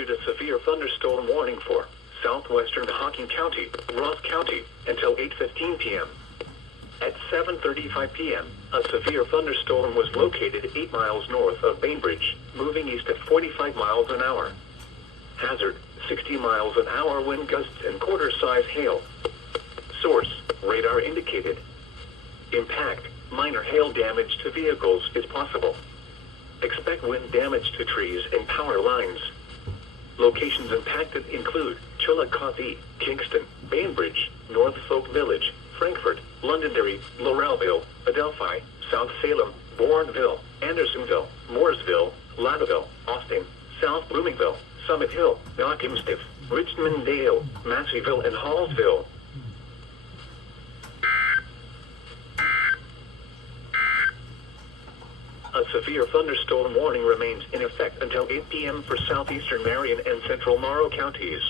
issued a severe thunderstorm warning for southwestern Hocking County, Ross County, until 8:15 p.m. At 7:35 p.m., a severe thunderstorm was located 8 miles north of Bainbridge, moving east at 45 miles an hour. Hazard, 60 miles an hour wind gusts and quarter-size hail. Source, radar indicated. Impact, minor hail damage to vehicles is possible. Expect wind damage to trees and power lines. Locations impacted include Chillicothe, Kingston, Bainbridge, North Folk Village, Frankfort, Londonderry, Laurelville, Adelphi, South Salem, Bourneville, Andersonville, Mooresville, Latteville, Austin, South Bloomingville, Summit Hill, Knockemstiff, Richmond Dale, Masseyville, and Hallsville. A severe thunderstorm warning remains in effect until 8 p.m. for southeastern Marion and central Morrow counties.